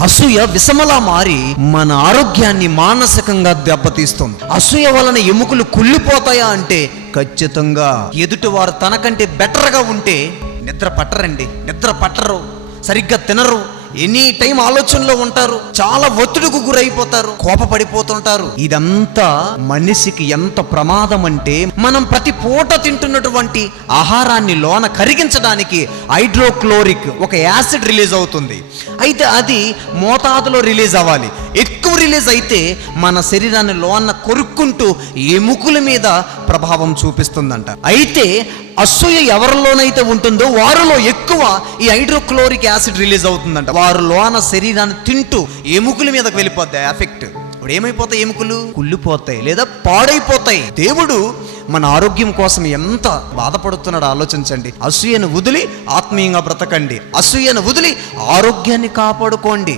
అసూయ విషమలా మారి మన ఆరోగ్యాన్ని మానసికంగా దెబ్బతీస్తుంది. అసూయ వలన ఎముకలు కుళ్ళిపోతాయా అంటే ఖచ్చితంగా. ఎదుటి వారు తనకంటే బెటర్గా ఉంటే నిద్ర పట్టరండి. నిద్ర పట్టరు. సరిగ్గా తినరు. ఎనీ టైం ఆలోచనలో ఉంటారు. చాలా ఒత్తిడికి గురైపోతారు. కోపపడిపోతుంటారు. ఇదంతా మనిషికి ఎంత ప్రమాదం అంటే మనం ప్రతి పూట తింటున్నటువంటి ఆహారాన్ని లోన కరిగించడానికి హైడ్రోక్లోరిక్ ఒక యాసిడ్ రిలీజ్ అవుతుంది. అయితే అది మోతాదులో రిలీజ్ అవ్వాలి. ఎక్కువ రిలీజ్ అయితే మన శరీరాన్ని లోన కొరుక్కుంటూ ఎముకల మీద ప్రభావం చూపిస్తుందంట. అయితే అసూయ ఎవరిలోనైతే ఉంటుందో వారిలో ఎక్కువ ఈ హైడ్రోక్లోరిక్ యాసిడ్ రిలీజ్ అవుతుందంట. వారు లోన శరీరాన్ని తింటూ ఎముకల మీదకి వెళ్ళిపోద్ది ఎఫెక్ట్. ఇప్పుడు ఏమైపోతాయి ఎముకలు? కుళ్ళిపోతాయి లేదా పాడైపోతాయి. దేవుడు మన ఆరోగ్యం కోసం ఎంత బాధపడుతున్నాడో ఆలోచించండి. అసూయను వదిలి ఆత్మీయంగా బ్రతకండి. అసూయను వదిలి ఆరోగ్యాన్ని కాపాడుకోండి.